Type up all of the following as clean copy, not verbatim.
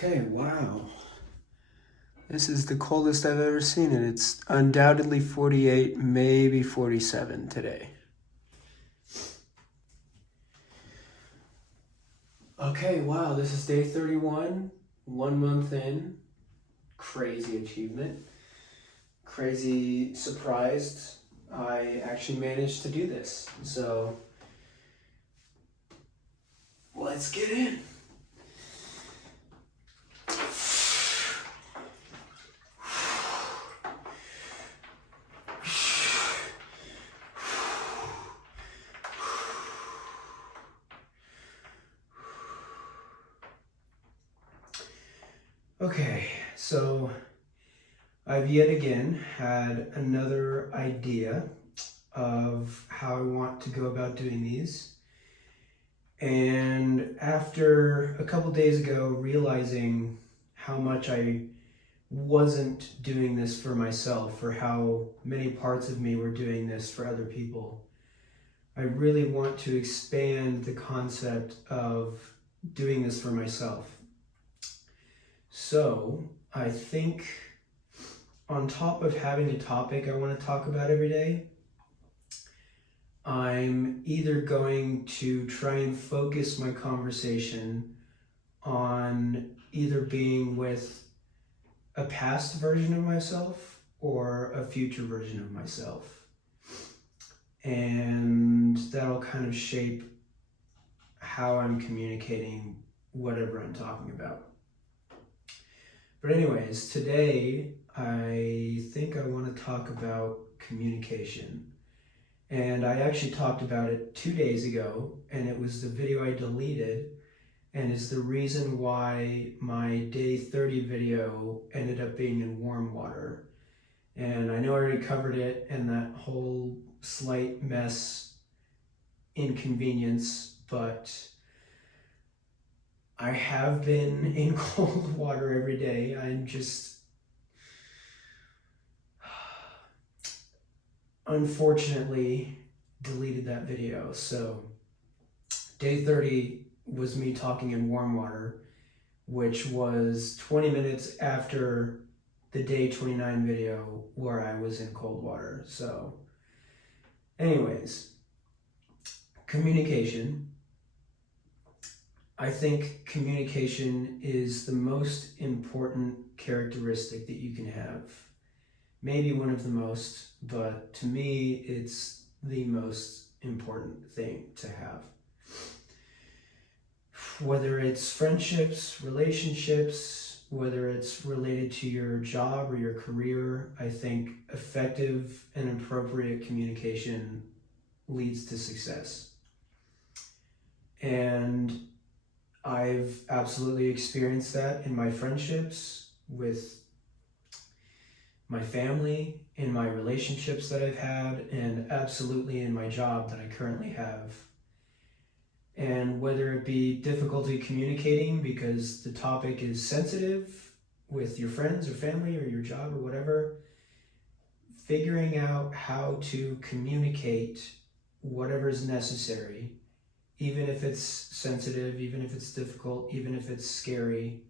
Okay, wow. This is the coldest I've ever seen it. It's undoubtedly 48, maybe 47 today. Okay, wow, this is day 31, 1 month in. Crazy achievement. Crazy surprised I actually managed to do this. So, let's get in. Okay, so I've yet again had another idea of how I want to go about doing these. And after a couple days ago, realizing how much I wasn't doing this for myself, or how many parts of me were doing this for other people, I really want to expand the concept of doing this for myself. So I think on top of having a topic I want to talk about every day, I'm either going to try and focus my conversation on either being with a past version of myself or a future version of myself. And that'll kind of shape how I'm communicating whatever I'm talking about. But anyways, today I think I want to talk about communication. And I actually talked about it 2 days ago, and it was the video I deleted, and is the reason why my day 30 video ended up being in warm water. And I know I already covered it and that whole slight mess inconvenience, but I have been in cold water every day. I'm just unfortunately deleted that video. So day 30 was me talking in warm water, which was 20 minutes after the day 29 video where I was in cold water. So anyways, communication. I think communication is the most important characteristic that you can have. Maybe one of the most, but to me, it's the most important thing to have. Whether it's friendships, relationships, whether it's related to your job or your career, I think effective and appropriate communication leads to success. And I've absolutely experienced that in my friendships, with my family, in my relationships that I've had, and absolutely in my job that I currently have. And whether it be difficulty communicating because the topic is sensitive with your friends or family or your job or whatever, figuring out how to communicate whatever is necessary, even if it's sensitive, even if it's difficult, even if it's scary,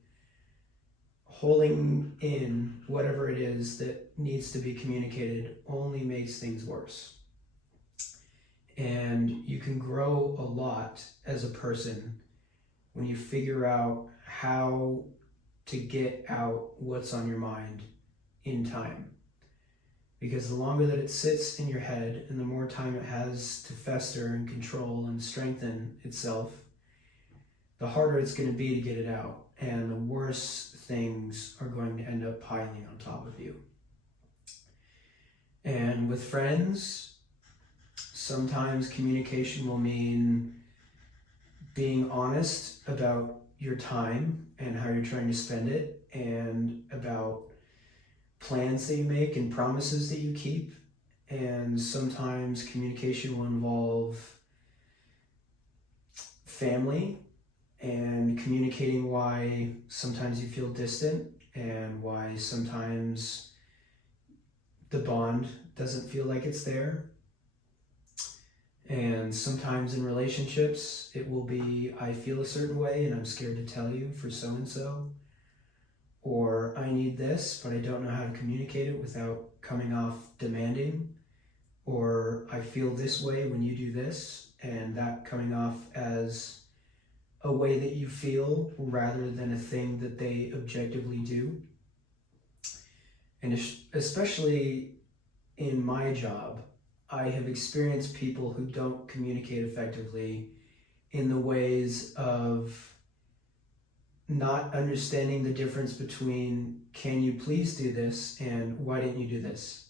holding in whatever it is that needs to be communicated only makes things worse. And you can grow a lot as a person when you figure out how to get out what's on your mind in time. Because the longer that it sits in your head and the more time it has to fester and control and strengthen itself, the harder it's going to be to get it out. And the worse things are going to end up piling on top of you. And with friends, sometimes communication will mean being honest about your time and how you're trying to spend it, and about plans that you make and promises that you keep. And sometimes communication will involve family and communicating why sometimes you feel distant and why sometimes the bond doesn't feel like it's there. And sometimes in relationships, it will be, I feel a certain way and I'm scared to tell you for so-and-so. or I need this, but I don't know how to communicate it without coming off demanding, or I feel this way when you do this, and that coming off as a way that you feel rather than a thing that they objectively do. And especially in my job, I have experienced people who don't communicate effectively in the ways of not understanding the difference between can you please do this and why didn't you do this?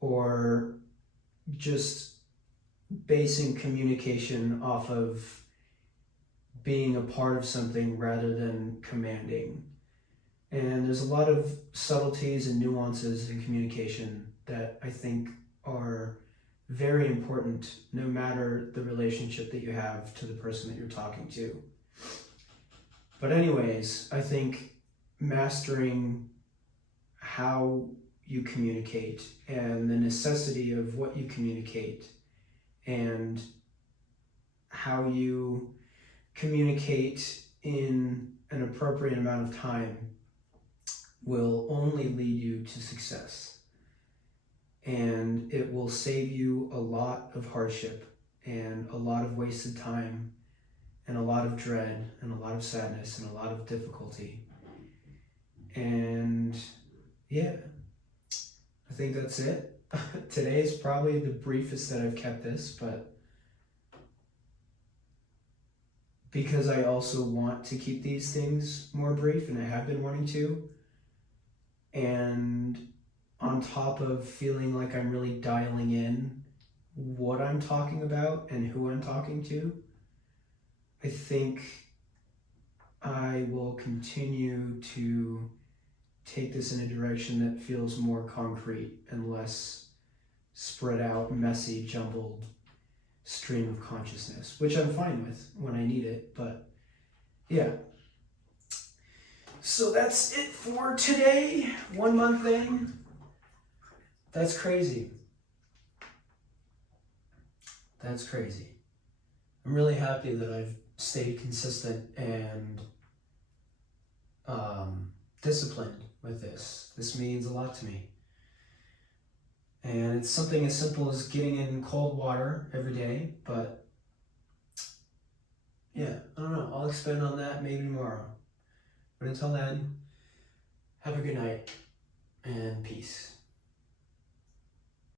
Or just basing communication off of being a part of something rather than commanding. And there's a lot of subtleties and nuances in communication that I think are very important no matter the relationship that you have to the person that you're talking to. But anyways, I think mastering how you communicate and the necessity of what you communicate and how you communicate in an appropriate amount of time will only lead you to success. And it will save you a lot of hardship and a lot of wasted time and a lot of dread and a lot of sadness and a lot of difficulty. And yeah, I think that's it. Today is probably the briefest that I've kept this, but because I also want to keep these things more brief, and I have been wanting to, and on top of feeling like I'm really dialing in what I'm talking about and who I'm talking to, I think I will continue to take this in a direction that feels more concrete and less spread out, messy, jumbled stream of consciousness, which I'm fine with when I need it, but yeah. So that's it for today. 1 month in. That's crazy. That's crazy. I'm really happy that I've stayed consistent and disciplined with this. This means a lot to me. And it's something as simple as getting in cold water every day, but yeah, I don't know. I'll expand on that maybe tomorrow. But until then, have a good night and peace.